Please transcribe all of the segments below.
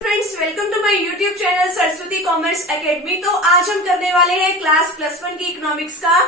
Friends, welcome to my YouTube channel Saraswati commerce academy. तो आज हम करने वाले हैं क्लास +1 की इकोनॉमिक्स का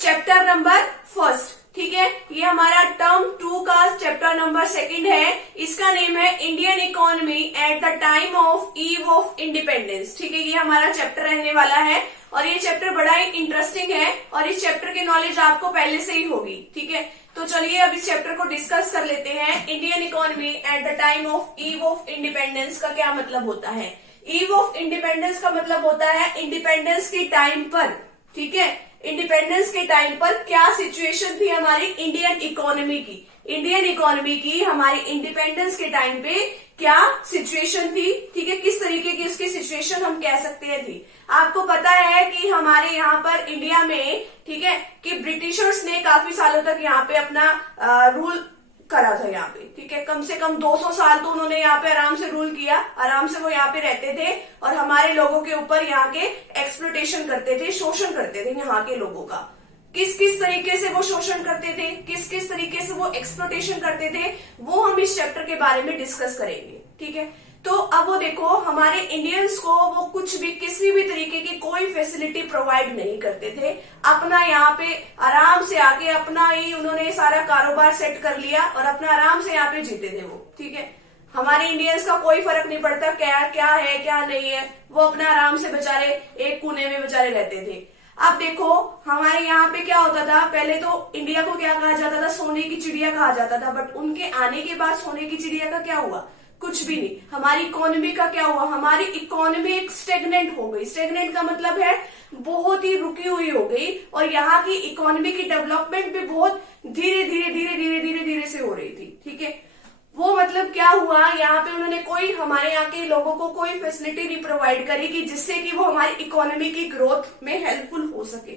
चैप्टर नंबर 1। ठीक है, ये हमारा टर्म 2 का चैप्टर नंबर 2 है। इसका नेम है Indian economy at the time of eve of independence. ठीक है, ये हमारा चैप्टर रहने वाला है और ये चैप्टर बड़ा ही इंटरेस्टिंग है और इस चैप्टर की नॉलेज आपको पहले से ही होगी। ठीक है, तो चलिए अब इस चैप्टर को डिस्कस कर लेते हैं। Indian economy at the time of eve of independence का क्या मतलब होता है? ईव ऑफ इंडिपेंडेंस का मतलब होता है इंडिपेंडेंस के टाइम पर। ठीक है, इंडिपेंडेंस के टाइम पर क्या सिचुएशन थी हमारी इंडियन इकोनॉमी की। इंडियन इकोनॉमी की हमारी इंडिपेंडेंस के टाइम पे क्या सिचुएशन थी। ठीक है, किस तरीके की उसकी सिचुएशन हम कह सकते हैं थी। आपको पता है कि हमारे यहाँ पर इंडिया में, ठीक है, कि ब्रिटिशर्स ने काफी सालों तक यहाँ पे अपना रूल करा था यहाँ पे। ठीक है, कम से कम 200 साल तो उन्होंने यहाँ पे आराम से रूल किया, आराम से वो यहाँ पे रहते थे और हमारे लोगों के ऊपर यहाँ के एक्सप्लॉयटेशन करते थे, शोषण करते थे यहाँ के लोगों का। किस किस तरीके से वो शोषण करते थे, किस किस तरीके से वो एक्सप्लॉयटेशन करते थे, वो हम इस चैप्टर के बारे में डिस्कस करेंगे। ठीक है, तो अब वो देखो, हमारे इंडियंस को वो कुछ भी, किसी भी तरीके की कोई फैसिलिटी प्रोवाइड नहीं करते थे। अपना यहाँ पे आराम से आके अपना ही उन्होंने सारा कारोबार सेट कर लिया और अपना आराम से यहाँ पे जीते थे वो। ठीक है, हमारे इंडियंस का कोई फर्क नहीं पड़ता क्या क्या है क्या नहीं है, वो अपना आराम से बेचारे एक कोने में बेचारे रहते थे। अब देखो, हमारे यहाँ पे क्या होता था, पहले तो इंडिया को क्या कहा जाता था, सोने की चिड़िया कहा जाता था। बट उनके आने के बाद सोने की चिड़िया का क्या हुआ? कुछ भी नहीं। हमारी इकोनॉमी का क्या हुआ? हमारी इकोनॉमी एक स्टेगनेंट हो गई। स्टेगनेंट का मतलब है बहुत ही रुकी हुई हो गई और यहाँ की इकोनॉमी की डेवलपमेंट भी बहुत धीरे धीरे धीरे धीरे धीरे धीरे से हो रही थी। ठीक है, वो मतलब क्या हुआ, यहाँ पे उन्होंने कोई, हमारे यहाँ के लोगों को कोई फैसिलिटी नहीं प्रोवाइड करी कि जिससे कि वो हमारी इकोनॉमी की ग्रोथ में हेल्पफुल हो सके।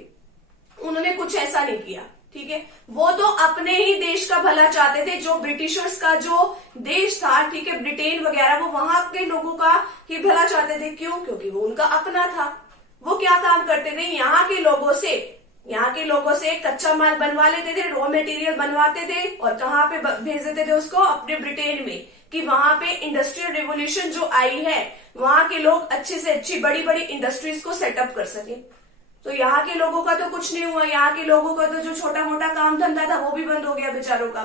उन्होंने कुछ ऐसा नहीं किया। ठीक है, वो तो अपने ही देश का भला चाहते थे। जो ब्रिटिशर्स का जो देश था, ठीक है, ब्रिटेन वगैरह, वो वहां के लोगों का ही भला चाहते थे। क्यों? क्योंकि वो उनका अपना था। वो क्या काम करते थे, यहाँ के लोगों से कच्चा माल बनवा लेते थे, रॉ मटेरियल बनवाते थे और कहाँ पे भेज देते थे उसको? अपने ब्रिटेन में, कि वहां पे इंडस्ट्रियल रिवोल्यूशन जो आई है, वहां के लोग अच्छे से अच्छी बड़ी बड़ी इंडस्ट्रीज को सेटअप कर सके। तो यहाँ के लोगों का तो कुछ नहीं हुआ। यहाँ के लोगों का तो जो छोटा मोटा काम धंधा था वो भी बंद हो गया बेचारों का।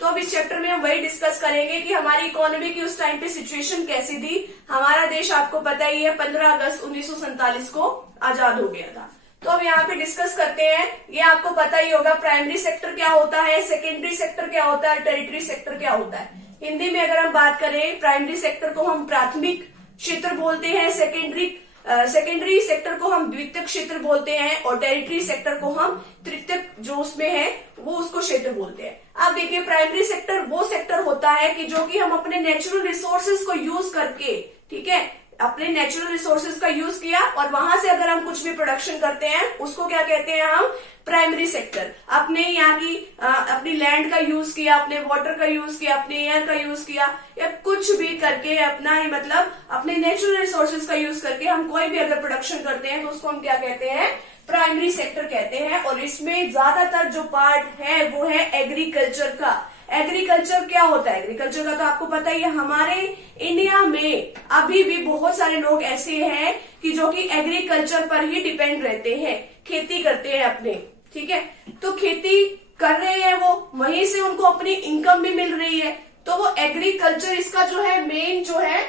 तो अब इस चैप्टर में हम वही डिस्कस करेंगे कि हमारी इकोनॉमी की उस टाइम पे सिचुएशन कैसी थी। हमारा देश आपको पता ही है 15 अगस्त 1947 को आजाद हो गया था। तो अब यहाँ पे डिस्कस करते हैं। ये आपको पता ही होगा, प्राइमरी सेक्टर क्या होता है, सेकेंडरी सेक्टर क्या होता है, टेरिटरी सेक्टर क्या होता है। हिंदी में अगर हम बात करें, प्राइमरी सेक्टर को हम प्राथमिक क्षेत्र बोलते हैं, सेकेंडरी सेक्टर को हम द्वितीयक क्षेत्र बोलते हैं और टेरिटरी सेक्टर को हम तृतीयक, जो उसमें है वो उसको क्षेत्र बोलते हैं। अब देखिए, प्राइमरी सेक्टर वो सेक्टर होता है कि जो कि हम अपने नेचुरल रिसोर्सेज को यूज करके, ठीक है, अपने नेचुरल रिसोर्सेज का यूज किया और वहां से अगर हम कुछ भी प्रोडक्शन करते हैं, उसको क्या कहते हैं हम? Primary sector. अपने यहाँ की अपनी लैंड का यूज किया, अपने वाटर का यूज किया, अपने एयर का यूज किया, या कुछ भी करके अपना ही मतलब अपने नेचुरल रिसोर्सेज का यूज करके हम कोई भी अगर प्रोडक्शन करते हैं तो उसको हम क्या कहते हैं? प्राइमरी सेक्टर कहते हैं। और इसमें ज्यादातर जो पार्ट है वो है एग्रीकल्चर का। एग्रीकल्चर क्या होता है? एग्रीकल्चर का तो आपको पता ही है। हमारे इंडिया में अभी भी बहुत सारे लोग ऐसे हैं कि जो कि एग्रीकल्चर पर ही डिपेंड रहते हैं, खेती करते हैं अपने। ठीक है, तो खेती कर रहे हैं वो, वहीं से उनको अपनी इनकम भी मिल रही है। तो वो एग्रीकल्चर इसका जो है मेन जो है,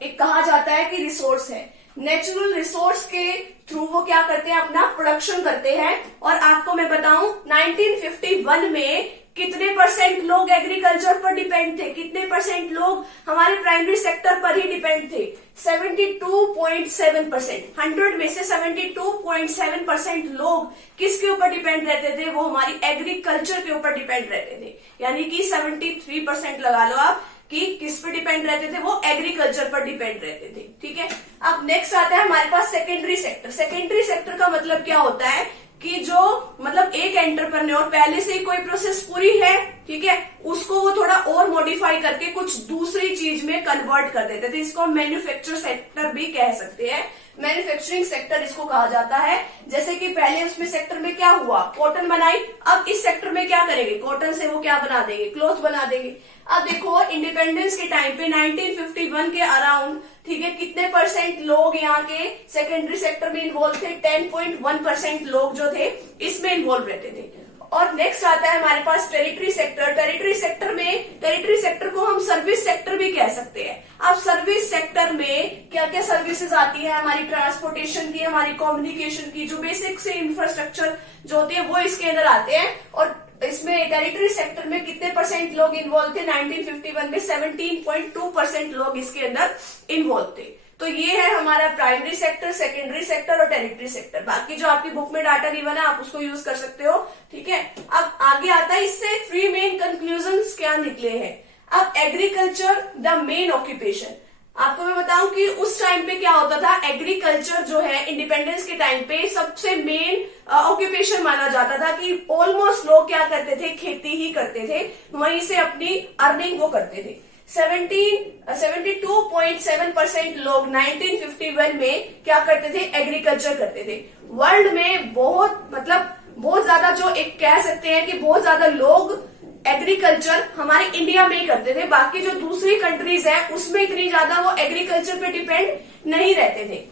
एक कहा जाता है कि रिसोर्स है। नेचुरल रिसोर्स के थ्रू वो क्या करते हैं? अपना प्रोडक्शन करते हैं। और आपको मैं बताऊं, 1951 में कितने परसेंट लोग एग्रीकल्चर पर डिपेंड थे? कितने परसेंट लोग हमारे प्राइमरी सेक्टर पर ही डिपेंड थे? 72.7%। 100 में से 72.7% लोग किसके ऊपर डिपेंड रहते थे? वो हमारी एग्रीकल्चर के ऊपर डिपेंड रहते थे। यानी कि 73% लगा लो आप कि किस पे डिपेंड रहते थे? वो एग्रीकल्चर पर डिपेंड रहते थे। ठीक है, अब नेक्स्ट आता है हमारे पास सेकेंडरी सेक्टर। सेकेंडरी सेक्टर का मतलब क्या होता है कि जो मतलब एक एंटरप्रेन्योर पहले से ही कोई प्रोसेस पूरी है, ठीक है, उसको वो थोड़ा और मॉडिफाई करके कुछ दूसरी चीज में कन्वर्ट कर देते थे। इसको हम मैन्युफैक्चर सेक्टर भी कह सकते हैं, मैन्युफैक्चरिंग सेक्टर इसको कहा जाता है। जैसे कि पहले उसमें सेक्टर में क्या हुआ, कॉटन बनाई, अब इस सेक्टर में क्या करेंगे, कॉटन से वो क्या बना देंगे, क्लॉथ बना देंगे। अब देखो इंडिपेंडेंस के टाइम पे 1951 के अराउंड, ठीक है, कितने परसेंट लोग यहाँ के सेकेंडरी सेक्टर में इन्वॉल्व थे, 10.1% लोग जो थे इसमें इन्वॉल्व रहते थे। और नेक्स्ट आता है हमारे पास टेरिटरी सेक्टर। टेरिटरी सेक्टर को हम सर्विस सेक्टर भी कह सकते हैं। अब सर्विस सेक्टर में क्या क्या सर्विसेज आती है, हमारी ट्रांसपोर्टेशन की, हमारी कम्युनिकेशन की, जो बेसिक से इंफ्रास्ट्रक्चर जो होती है वो इसके अंदर आते हैं। और इसमें टेरिटरी सेक्टर में कितने परसेंट लोग इन्वॉल्व थे, 1951 में 17.2% लोग इसके अंदर इन्वॉल्व थे। तो ये है हमारा प्राइमरी सेक्टर, सेकेंडरी सेक्टर और टेरिटरी सेक्टर। बाकी जो आपकी बुक में डाटा गिवन है आप उसको यूज कर सकते हो, ठीक है। अब आगे आता है, इससे 3 मेन कंक्लूजन्स क्या निकले हैं। अब एग्रीकल्चर द मेन ऑक्यूपेशन, आपको मैं बताऊं कि उस टाइम पे क्या होता था, एग्रीकल्चर जो है इंडिपेंडेंस के टाइम पे सबसे मेन ऑक्यूपेशन माना जाता था कि ऑलमोस्ट लोग क्या करते थे, खेती ही करते थे, वहीं से अपनी अर्निंग वो करते थे। 72.7% लोग 1951 में क्या करते थे, एग्रीकल्चर करते थे। वर्ल्ड में बहुत ज्यादा, जो एक कह सकते हैं कि बहुत ज्यादा लोग एग्रीकल्चर हमारे इंडिया में ही करते थे। बाकी जो दूसरी कंट्रीज है उसमें इतनी ज्यादा वो एग्रीकल्चर पे डिपेंड नहीं रहते थे।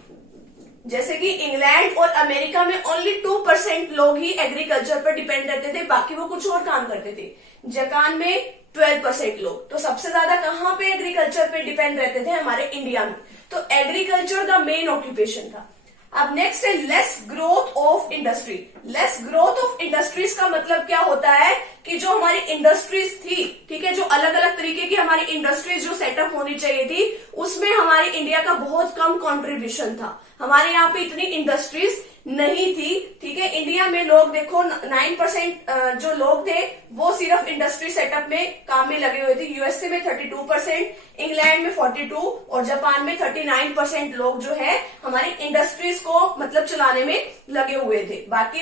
जैसे कि इंग्लैंड और अमेरिका में ओनली 2% लोग ही एग्रीकल्चर पर डिपेंड रहते थे, बाकी वो कुछ और काम करते थे। जापान में 12% लोग। तो सबसे ज्यादा कहाँ पे एग्रीकल्चर पे डिपेंड रहते थे, हमारे इंडिया में। तो एग्रीकल्चर द मेन ऑक्यूपेशन था। अब नेक्स्ट है less growth of industry. Less growth of industries का मतलब क्या होता है कि जो हमारी इंडस्ट्रीज थी, ठीक है, जो अलग अलग तरीके की हमारी इंडस्ट्रीज जो सेटअप होनी चाहिए थी, उसमें हमारे इंडिया का बहुत कम कंट्रीब्यूशन था। हमारे यहाँ पे इतनी इंडस्ट्रीज नहीं थी, ठीक है। इंडिया में लोग देखो 9% जो लोग थे वो सिर्फ इंडस्ट्री सेटअप में काम में लगे हुए थे। यूएसए में 32%, इंग्लैंड में 42% और जापान में 39% लोग जो है हमारी इंडस्ट्रीज को चलाने में लगे हुए थे। बाकी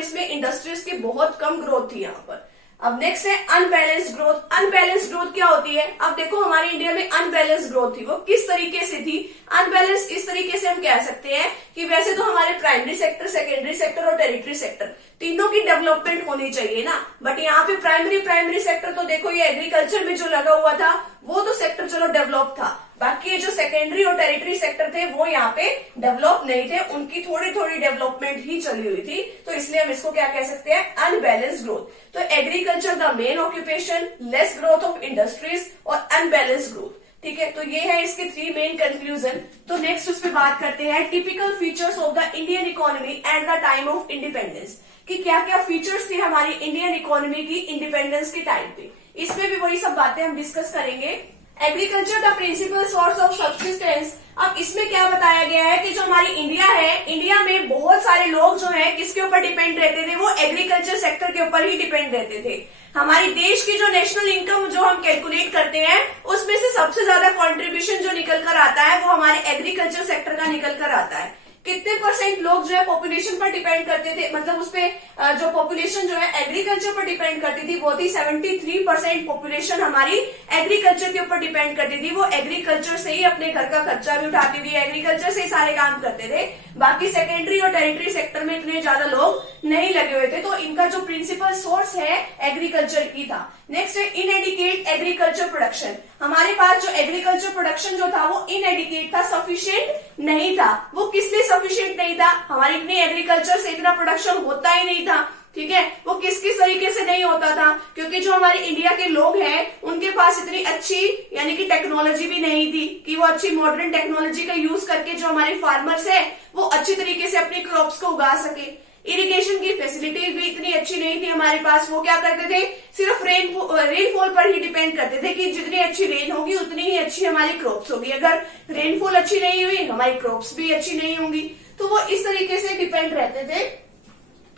इसमें इंडस्ट्रीज की बहुत कम ग्रोथ थी यहाँ पर। अब नेक्स्ट है अनबैलेंस्ड ग्रोथ। अनबैलेंस्ड ग्रोथ क्या होती है, अब देखो हमारे इंडिया में अनबैलेंस्ड ग्रोथ थी, वो किस तरीके से थी। अनबैलेंस इस तरीके से हम कह सकते हैं कि वैसे तो हमारे प्राइमरी सेक्टर, सेकेंडरी सेक्टर और टेरिटरी सेक्टर तीनों की डेवलपमेंट होनी चाहिए ना, बट यहाँ पे प्राइमरी सेक्टर तो देखो ये एग्रीकल्चर में जो लगा हुआ था वो तो सेक्टर चलो डेवलप था, बाकी ये जो सेकेंडरी और टेरिटरी सेक्टर थे वो यहाँ पे डेवलप नहीं थे, उनकी थोड़ी थोड़ी डेवलपमेंट ही चली हुई थी। तो इसलिए हम इसको क्या कह सकते हैं, अनबैलेंस्ड ग्रोथ। तो agriculture the main occupation, less growth of industries और अनबैलेंस्ड ग्रोथ, ठीक है। तो ये है इसके 3 मेन कंक्लूजन। तो नेक्स्ट उस पर बात करते हैं typical features of the Indian economy at the time of independence, कि क्या क्या फीचर्स थे हमारी इंडियन इकोनॉमी की इंडिपेंडेंस के टाइम पे। इसमें भी वही सब बातें हम डिस्कस करेंगे। Agriculture the principal source of subsistence. अब इसमें क्या बताया गया है कि जो हमारी इंडिया है, इंडिया में बहुत सारे लोग जो है किसके ऊपर डिपेंड रहते थे, वो एग्रीकल्चर सेक्टर के ऊपर ही डिपेंड रहते थे। हमारी देश की जो नेशनल इनकम जो हम कैलकुलेट करते हैं उसमें से सबसे ज्यादा कंट्रीब्यूशन जो निकल कर आता है वो हमारे एग्रीकल्चर सेक्टर का निकल कर आता है। कितने परसेंट लोग जो है पॉपुलेशन पर डिपेंड करते थे, उस पे जो पॉपुलेशन जो है एग्रीकल्चर पर डिपेंड करती थी वो थी 73% पॉपुलेशन हमारी एग्रीकल्चर के ऊपर डिपेंड करती थी। वो एग्रीकल्चर से ही अपने घर का खर्चा भी उठाती थी, एग्रीकल्चर से ही सारे काम करते थे। बाकी सेकेंडरी और टेरिटरी सेक्टर में इतने ज्यादा लोग नहीं लगे हुए थे, तो इनका जो प्रिंसिपल सोर्स है एग्रीकल्चर ही था। नेक्स्ट है इनएडिकेट एग्रीकल्चर प्रोडक्शन। हमारे पास जो एग्रीकल्चर प्रोडक्शन जो था वो इनएडिकेट था, सफिशिएंट नहीं था। वो किस लिए सफिशिएंट नहीं था, हमारी इतनी एग्रीकल्चर से इतना प्रोडक्शन होता ही नहीं था, ठीक है। वो किस किस तरीके से नहीं होता था, क्योंकि जो हमारे इंडिया के लोग हैं उनके पास इतनी अच्छी यानी कि टेक्नोलॉजी भी नहीं थी कि वो अच्छी मॉडर्न टेक्नोलॉजी का यूज करके जो हमारे फार्मर्स है वो अच्छी तरीके से अपनी क्रॉप्स को उगा सके। इरिगेशन की फैसिलिटी भी इतनी अच्छी नहीं थी हमारे पास। वो क्या करते थे, सिर्फ रेनफॉल पर ही डिपेंड करते थे कि जितनी अच्छी रेन होगी उतनी ही अच्छी हमारी क्रॉप्स होगी। अगर रेनफॉल अच्छी नहीं हुई हमारी क्रॉप्स भी अच्छी नहीं होंगी। तो वो इस तरीके से डिपेंड रहते थे,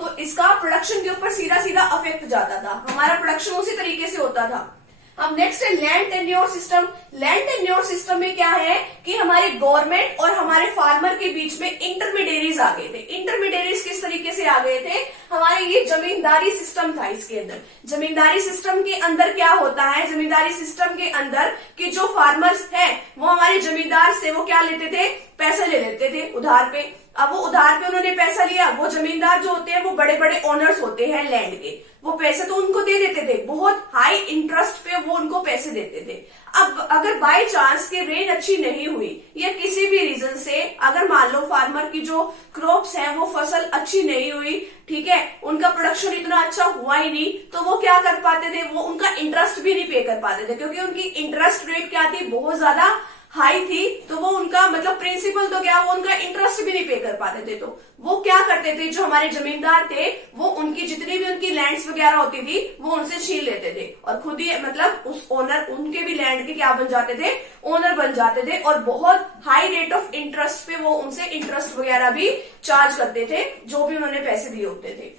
तो इसका प्रोडक्शन के ऊपर सीधा सीधा अफेक्ट जाता था। हमारा प्रोडक्शन उसी तरीके से होता था। अब नेक्स्ट है land tenure system. Land tenure system में क्या है कि हमारे गवर्नमेंट और हमारे फार्मर के बीच में इंटरमीडियरीज आ गए थे। इंटरमीडियरीज किस तरीके से आ गए थे, हमारे ये जमींदारी सिस्टम था। इसके अंदर जमींदारी सिस्टम के अंदर क्या होता है, जमींदारी सिस्टम के अंदर कि जो फार्मर्स हैं वो हमारे जमींदार से वो क्या लेते थे, पैसे ले लेते थे उधार पे। अब वो उधार पे उन्होंने पैसा लिया, वो जमींदार जो होते हैं वो बड़े बड़े ओनर्स होते हैं लैंड के, वो पैसे तो उनको दे देते थे, बहुत हाई इंटरेस्ट पे वो उनको पैसे देते थे। अब अगर बाय चांस के रेन अच्छी नहीं हुई या किसी भी रीजन से अगर मान लो फार्मर की जो क्रॉप्स हैं वो फसल अच्छी नहीं हुई, ठीक है, उनका प्रोडक्शन इतना अच्छा हुआ ही नहीं, तो वो क्या कर पाते थे, वो उनका इंटरेस्ट भी नहीं पे कर पाते थे, क्योंकि उनकी इंटरेस्ट रेट क्या थी, बहुत ज्यादा हाई थी। तो वो उनका मतलब प्रिंसिपल तो क्या, वो उनका इंटरेस्ट भी नहीं पे कर पाते थे। तो वो क्या करते थे, जो हमारे जमींदार थे वो उनकी जितनी भी उनकी लैंड्स वगैरह होती थी वो उनसे छीन लेते थे और खुद ही मतलब उस ओनर, उनके भी लैंड के क्या बन जाते थे, ओनर बन जाते थे, और बहुत हाई रेट ऑफ इंटरेस्ट पे वो उनसे इंटरेस्ट वगैरह भी चार्ज करते थे जो भी उन्होंने पैसे दिए होते थे।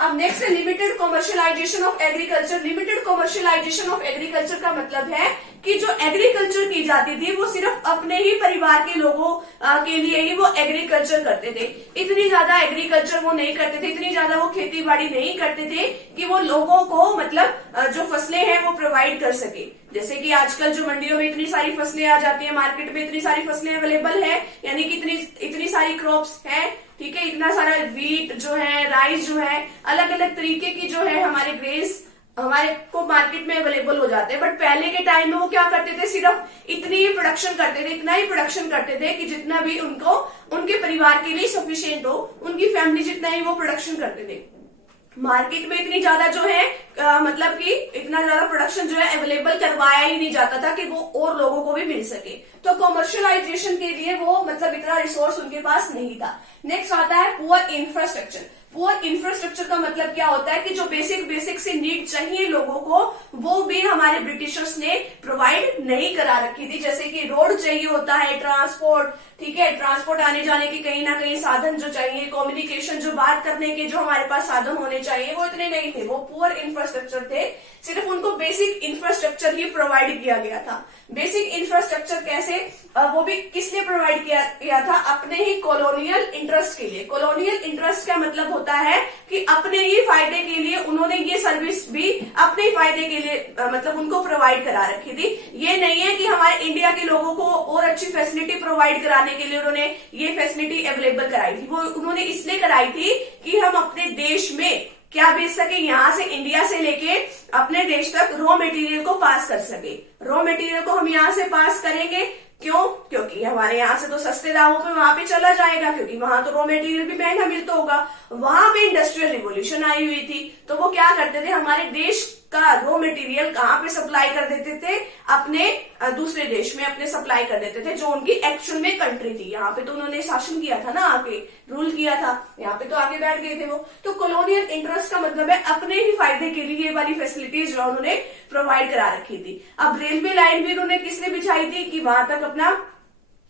अब नेक्स्ट है limited commercialisation of agriculture. Limited commercialisation of agriculture का मतलब है कि जो एग्रीकल्चर की जाती थी वो सिर्फ अपने ही परिवार के लोगों के लिए ही वो एग्रीकल्चर करते थे। इतनी ज्यादा एग्रीकल्चर वो नहीं करते थे, इतनी ज्यादा वो खेती बाड़ी नहीं करते थे कि वो लोगों को मतलब जो फसलें हैं वो प्रोवाइड कर सके। जैसे कि आजकल जो मंडियों में इतनी सारी फसलें आ जाती है, मार्केट में इतनी सारी फसलें अवेलेबल है, यानी कि इतनी सारी क्रॉप्स है, ठीक है, इतना सारा वीट जो है, राइस जो है, अलग अलग तरीके की जो है हमारे ग्रेन्स हमारे को मार्केट में अवेलेबल हो जाते हैं। बट पहले के टाइम में वो क्या करते थे, सिर्फ इतनी ही प्रोडक्शन करते थे, इतना ही प्रोडक्शन करते थे कि जितना भी उनको उनके परिवार के लिए सफिशिएंट हो, उनकी फैमिली जितना ही वो प्रोडक्शन करते थे। मार्केट में इतनी ज्यादा जो है मतलब कि इतना ज्यादा प्रोडक्शन जो है अवेलेबल करवाया ही नहीं जाता था कि वो और लोगों को भी मिल सके। तो कॉमर्शियलाइजेशन के लिए वो मतलब इतना रिसोर्स उनके पास नहीं था। नेक्स्ट आता है पुअर इंफ्रास्ट्रक्चर। पुअर इंफ्रास्ट्रक्चर का मतलब क्या होता है कि जो बेसिक से नीड चाहिए लोगों को वो भी हमारे ब्रिटिशर्स ने प्रोवाइड नहीं करा रखी थी। जैसे कि रोड चाहिए होता है, ट्रांसपोर्ट, ठीक है, ट्रांसपोर्ट आने जाने के कहीं ना कहीं साधन जो चाहिए, कम्युनिकेशन जो बात करने के जो हमारे पास साधन होने चाहिए वो इतने नहीं थे। वो पुअर इंफ्रास्ट्रक्चर थे, सिर्फ उनको बेसिक इंफ्रास्ट्रक्चर ही प्रोवाइड किया गया था। बेसिक इंफ्रास्ट्रक्चर कैसे, वो भी किसने प्रोवाइड किया था, अपने ही कॉलोनियल इंटरेस्ट के लिए। कॉलोनियल इंटरेस्ट का मतलब होता है कि अपने ही फायदे के लिए उन्होंने ये सर्विस भी अपने ही फायदे के लिए मतलब उनको प्रोवाइड करा रखी थी। ये नहीं है कि हमारे इंडिया के लोगों को और अच्छी फैसिलिटी प्रोवाइड कराने के लिए उन्होंने ये फैसिलिटी अवेलेबल कराई थी। वो उन्होंने इसलिए कराई थी कि हम अपने देश में क्या बेच सके, यहाँ से इंडिया से लेके अपने देश तक रॉ मटेरियल को पास कर सके। रॉ मटेरियल को हम यहाँ से पास करेंगे, क्यों, क्योंकि हमारे यहाँ से तो सस्ते दामों पे वहां पे चला जाएगा, क्योंकि वहां तो रॉ मटेरियल भी महंगा मिलता होगा। वहां पे इंडस्ट्रियल रिवोल्यूशन आई हुई थी, तो वो क्या करते थे, हमारे देश का रॉ मटेरियल कहाँ पे सप्लाई कर देते थे, अपने दूसरे देश में अपने सप्लाई कर देते थे जो उनकी एक्चुअल में कंट्री थी। यहाँ पे तो उन्होंने शासन किया था ना, आके रूल किया था, यहाँ पे तो आगे बैठ गए थे वो। तो कॉलोनियल इंटरेस्ट का मतलब है अपने ही फायदे के लिए ये वाली फैसिलिटीज जो उन्होंने प्रोवाइड करा रखी थी। अब रेलवे लाइन भी उन्होंने किसने बिछाई थी कि वहां तक अपना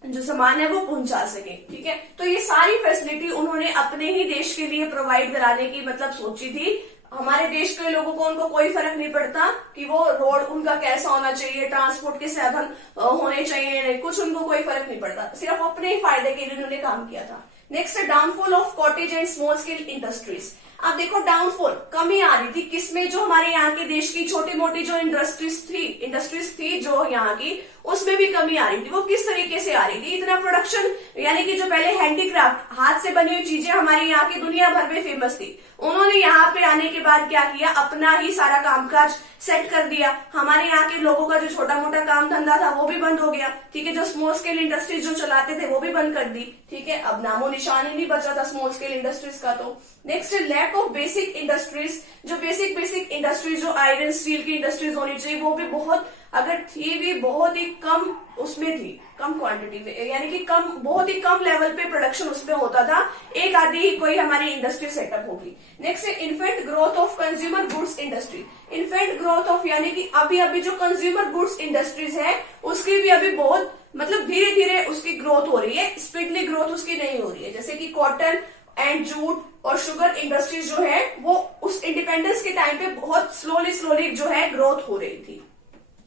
जो सामान है वो पहुंचा सके, ठीक है। तो ये सारी फैसिलिटी उन्होंने अपने ही देश के लिए प्रोवाइड कराने की मतलब सोची थी। हमारे देश के लोगों को उनको कोई फर्क नहीं पड़ता कि वो रोड उनका कैसा होना चाहिए, ट्रांसपोर्ट के साधन होने चाहिए, नहीं, कुछ उनको कोई फर्क नहीं पड़ता, सिर्फ अपने ही फायदे के लिए उन्होंने काम किया था। नेक्स्ट है downfall of cottage and small scale industries. अब देखो डाउनफॉल, कमी आ रही थी किसमें, जो हमारे यहाँ के देश की छोटी मोटी जो इंडस्ट्रीज थी जो यहाँ की, उसमें भी कमी आ रही थी। वो किस तरीके से आ रही थी, इतना प्रोडक्शन, यानी कि जो पहले हैंडीक्राफ्ट हाथ से बनी हुई चीजें हमारे यहाँ की दुनिया भर में फेमस थी, उन्होंने यहाँ पे आने के बाद क्या किया, अपना ही सारा कामकाज सेट कर दिया। हमारे यहाँ के लोगों का जो छोटा मोटा काम धंधा था वो भी बंद हो गया, ठीक है। जो स्मॉल स्केल इंडस्ट्रीज जो चलाते थे वो भी बंद कर दी, ठीक है। अब नामो निशान ही नहीं बचा था स्मॉल स्केल इंडस्ट्रीज का। तो next lack of basic industries, जो बेसिक इंडस्ट्रीज जो आयरन स्टील की इंडस्ट्रीज होनी चाहिए वो भी बहुत, अगर थी भी बहुत ही कम उसमें थी, कम क्वांटिटी में, यानी कि बहुत ही कम लेवल पे प्रोडक्शन उसमें होता था। एक आधी ही कोई हमारी इंडस्ट्री सेटअप होगी। नेक्स्ट है infant growth of consumer goods industry. Infant growth of यानी कि अभी जो कंज्यूमर गुड्स इंडस्ट्रीज है उसकी भी अभी बहुत मतलब धीरे धीरे उसकी ग्रोथ हो रही है, स्पीडली ग्रोथ उसकी नहीं हो रही है। जैसे कि कॉटन एंड जूट और शुगर इंडस्ट्रीज जो है वो उस इंडिपेंडेंस के टाइम पे बहुत स्लोली जो है ग्रोथ हो रही थी।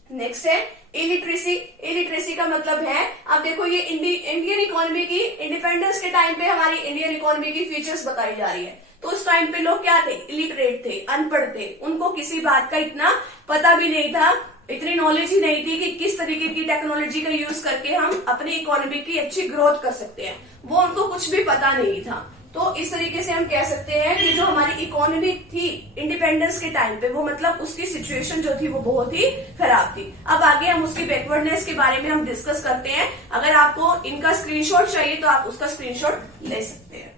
नेक्स्ट है इलिटरेसी। इलिटरेसी का मतलब है, अब देखो ये इंडियन इकोनॉमी की इंडिपेंडेंस के टाइम पे हमारी इंडियन इकोनॉमी की फीचर्स बताई जा रही है। तो उस टाइम पे लोग क्या थे, इलिटरेट थे, अनपढ़ थे, उनको किसी बात का इतना पता भी नहीं था, इतनी नॉलेज ही नहीं थी कि किस तरीके की टेक्नोलॉजी का यूज करके हम अपनी इकोनॉमी की अच्छी ग्रोथ कर सकते हैं, वो उनको कुछ भी पता नहीं था। तो इस तरीके से हम कह सकते हैं कि जो हमारी इकोनॉमी थी इंडिपेंडेंस के टाइम पे, वो मतलब उसकी सिचुएशन जो थी वो बहुत ही खराब थी। अब आगे हम उसकी बैकवर्डनेस के बारे में हम डिस्कस करते हैं। अगर आपको इनका स्क्रीनशॉट चाहिए तो आप उसका स्क्रीनशॉट ले सकते हैं।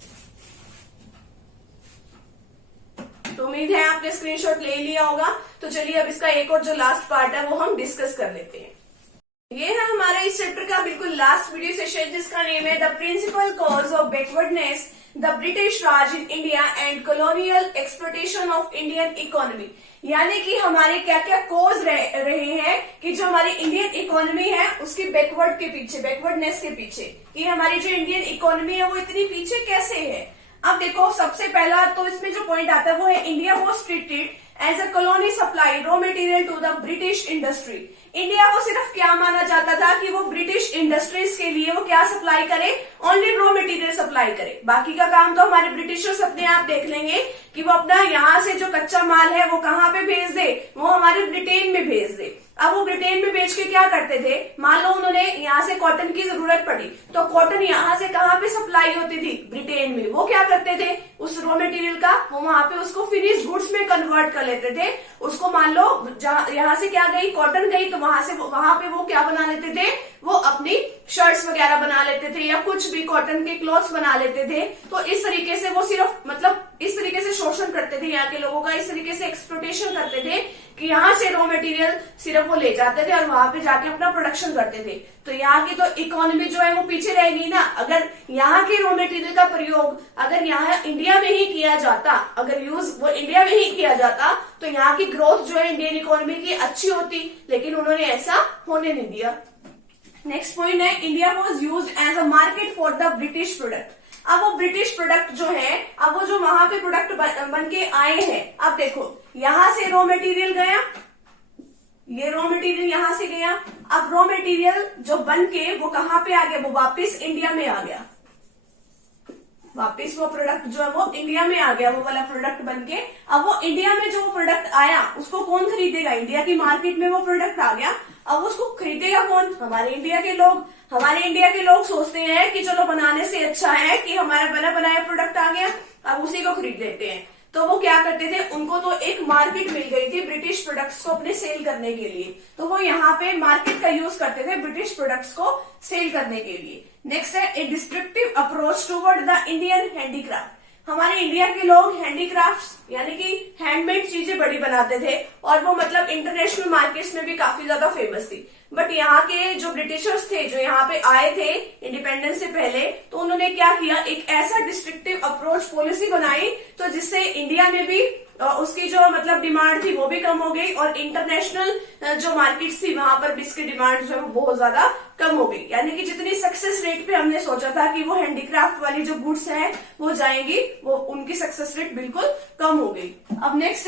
तो उम्मीद है आपने स्क्रीनशॉट ले लिया होगा। तो चलिए अब इसका एक और जो लास्ट पार्ट है वो हम डिस्कस कर लेते हैं। ये है हमारे इस चैप्टर का बिल्कुल लास्ट वीडियो सेशन, जिसका नेम है the principal cause of backwardness, the British Raj in India and colonial exploitation of Indian economy. यानी कि हमारे क्या क्या कॉज रहे हैं कि जो हमारी इंडियन इकोनॉमी है उसकी बैकवर्ड के पीछे, बैकवर्डनेस के पीछे, कि हमारी जो इंडियन इकोनॉमी है वो इतनी पीछे कैसे है। अब देखो सबसे पहला तो इसमें जो पॉइंट आता है वो है India was treated as a colony supply raw material to the British industry. India को सिर्फ क्या माना जाता था कि वो ब्रिटिश इंडस्ट्रीज के लिए वो क्या सप्लाई करे, ओनली रॉ मटेरियल सप्लाई करे, बाकी का काम तो हमारे ब्रिटिशर्स अपने आप देख लेंगे कि वो अपना यहाँ से जो कच्चा माल है वो कहाँ पे भेज दे, वो हमारे ब्रिटेन में भेज दे। अब वो ब्रिटेन में बेच के क्या करते थे, मान लो उन्होंने यहाँ से कॉटन की जरूरत पड़ी तो कॉटन यहाँ से कहाँ पे सप्लाई होती थी, ब्रिटेन में। वो क्या करते थे, उस रॉ मटेरियल का वो वहां पे उसको फिनिश गुड्स में कन्वर्ट कर लेते थे। उसको मान लो यहाँ से क्या गई, कॉटन गई, तो वहां पे वो क्या बना लेते थे, वो अपनी शर्ट्स वगैरह बना लेते थे या कुछ भी कॉटन के क्लॉथ्स बना लेते थे। तो इस तरीके से वो सिर्फ मतलब इस तरीके से शोषण करते थे यहाँ के लोगों का, इस तरीके से एक्सप्लॉयटेशन करते थे कि यहाँ से रॉ मटेरियल सिर्फ वो ले जाते थे और वहां पे जाके अपना प्रोडक्शन करते थे। तो यहाँ की तो इकोनॉमी जो है वो पीछे रहेगी ना। अगर यहाँ के रॉ मटेरियल का प्रयोग अगर यहाँ इंडिया में ही किया जाता, अगर यूज वो इंडिया में ही किया जाता तो यहाँ की ग्रोथ जो है इंडियन इकोनॉमी की अच्छी होती, लेकिन उन्होंने ऐसा होने नहीं दिया। नेक्स्ट पॉइंट है India was use as a market for the British product. अब वो ब्रिटिश प्रोडक्ट जो है, अब वो जो वहां पे प्रोडक्ट बन के आए हैं, अब देखो यहां से रॉ मटेरियल गया, ये रॉ मटेरियल यहां से गया, अब रॉ मटेरियल जो बन के वो कहां पे आ गया, वो वापस इंडिया में आ गया, वापस वो प्रोडक्ट जो है वो इंडिया में आ गया, वो वाला प्रोडक्ट बन के। अब वो इंडिया में जो प्रोडक्ट आया उसको कौन खरीदेगा, इंडिया की मार्केट में वो प्रोडक्ट आ गया, अब उसको खरीदेगा कौन, हमारे इंडिया के लोग। हमारे इंडिया के लोग सोचते हैं कि चलो बनाने से अच्छा है कि हमारा बना बनाया प्रोडक्ट आ गया, अब उसी को खरीद लेते हैं। तो वो क्या करते थे, उनको तो एक मार्केट मिल गई थी ब्रिटिश प्रोडक्ट्स को अपने सेल करने के लिए, तो वो यहाँ पे मार्केट का यूज करते थे ब्रिटिश प्रोडक्ट्स को सेल करने के लिए। नेक्स्ट है ए destructive approach toward the Indian handicraft. हमारे इंडिया के लोग हैंडीक्राफ्ट यानी कि हैंडमेड चीजें बड़ी बनाते थे और वो मतलब इंटरनेशनल मार्केट्स में भी काफी ज्यादा फेमस थी। बट यहाँ के जो ब्रिटिशर्स थे जो यहाँ पे आए थे इंडिपेंडेंस से पहले, तो उन्होंने क्या किया, एक ऐसा डिस्ट्रक्टिव अप्रोच पॉलिसी बनाई तो जिससे इंडिया में भी उसकी जो मतलब डिमांड थी वो भी कम हो गई और इंटरनेशनल जो मार्केट्स थी वहां पर भी इसकी डिमांड जो है वो बहुत ज्यादा कम हो गई। यानी कि जितनी सक्सेस रेट पे हमने सोचा था कि वो हैंडीक्राफ्ट वाली जो गुड्स है वो जाएंगी, वो उनकी सक्सेस रेट बिल्कुल कम हो गई। अब नेक्स्ट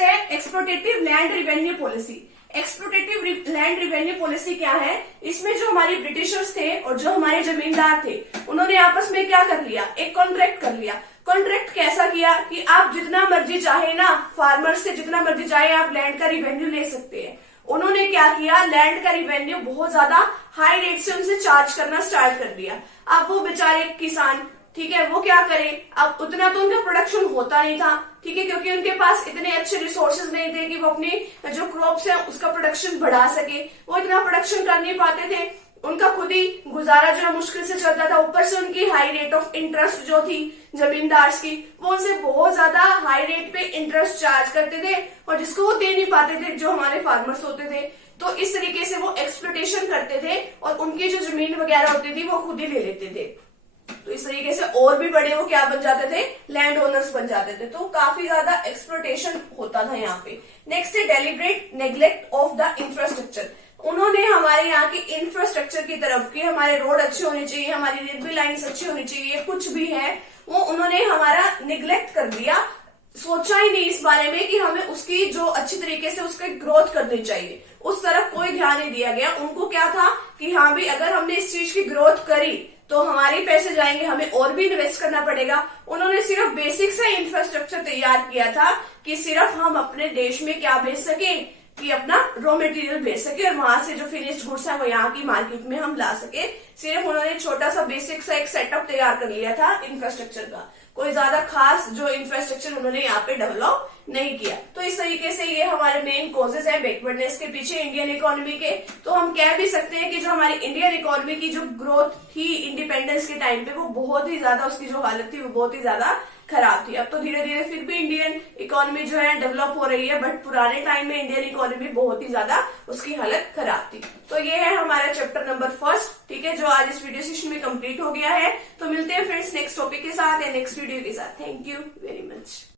है exploitative land revenue policy. Exploitative land revenue policy क्या है, इसमें जो हमारे ब्रिटिशर्स थे और जो हमारे जमींदार थे उन्होंने आपस में क्या कर लिया, एक कॉन्ट्रैक्ट कर लिया। कॉन्ट्रैक्ट कैसा किया कि आप जितना मर्जी चाहे ना, फार्मर से जितना मर्जी चाहे आप लैंड का रिवेन्यू ले सकते हैं। उन्होंने क्या किया, लैंड का रिवेन्यू बहुत ज्यादा हाई रेट से उनसे चार्ज करना स्टार्ट कर दिया। अब वो बेचारे किसान, ठीक है, वो क्या करें, अब उतना तो उनका प्रोडक्शन होता नहीं था, ठीक है, क्योंकि उनके पास इतने अच्छे रिसोर्सेज नहीं थे कि वो अपनी जो क्रॉप्स है उसका प्रोडक्शन बढ़ा सके, वो इतना प्रोडक्शन कर नहीं पाते थे, उनका खुद ही गुजारा जो है मुश्किल से चलता था। ऊपर से उनकी हाई रेट ऑफ इंटरेस्ट जो थी जमींदार की, वो उनसे बहुत ज्यादा हाई रेट पे इंटरेस्ट चार्ज करते थे और जिसको वो दे नहीं पाते थे जो हमारे फार्मर्स होते थे। तो इस तरीके से वो एक्सप्लॉयटेशन करते थे और उनकी जो जमीन वगैरह होती थी वो खुद ही ले लेते थे। तो इस तरीके से और भी बड़े वो क्या बन जाते थे, लैंड ओनर्स बन जाते थे। तो काफी ज्यादा एक्सप्लॉयटेशन होता था यहाँ पे। नेक्स्ट है deliberate neglect of the infrastructure. उन्होंने हमारे यहाँ की इंफ्रास्ट्रक्चर की तरफ की, हमारे रोड अच्छे होने चाहिए, हमारी रेलवे लाइन्स अच्छी होनी चाहिए, कुछ भी है वो उन्होंने हमारा निग्लेक्ट कर दिया, सोचा ही नहीं इस बारे में कि हमें उसकी जो अच्छी तरीके से उसकी ग्रोथ करनी चाहिए, उस तरफ कोई ध्यान नहीं दिया गया। उनको क्या था कि हाँ भी अगर हमने इस चीज की ग्रोथ करी तो हमारे पैसे जाएंगे, हमें और भी इन्वेस्ट करना पड़ेगा। उन्होंने सिर्फ बेसिक सा इंफ्रास्ट्रक्चर तैयार किया था कि सिर्फ हम अपने देश में क्या भेज सके, कि अपना रॉ मटेरियल भेज सके और वहां से जो फिनिश्ड गुड्स है वो यहाँ की मार्केट में हम ला सके। सिर्फ उन्होंने छोटा सा बेसिक सा एक सेटअप तैयार कर लिया था इंफ्रास्ट्रक्चर का, कोई ज्यादा खास जो इंफ्रास्ट्रक्चर उन्होंने यहाँ पे डेवलप नहीं किया। तो इस तरीके से ये हमारे मेन कॉजेज है बैकवर्डनेस के पीछे इंडियन इकोनॉमी के। तो हम कह भी सकते हैं कि जो हमारी इंडियन इकोनॉमी की जो ग्रोथ थी इंडिपेंडेंस के टाइम पे, वो बहुत ही ज्यादा, उसकी जो हालत थी वो बहुत ही ज्यादा खराब थी। अब तो धीरे धीरे फिर भी इंडियन इकोनॉमी जो है डेवलप हो रही है, बट पुराने टाइम में इंडियन इकोनॉमी बहुत ही ज्यादा उसकी हालत खराब थी। तो ये है हमारा चैप्टर नंबर फर्स्ट, ठीक है, जो आज इस वीडियो सेशन में कंप्लीट हो गया है। तो मिलते हैं फ्रेंड्स नेक्स्ट टॉपिक के साथ या नेक्स्ट वीडियो के साथ। Thank you very much.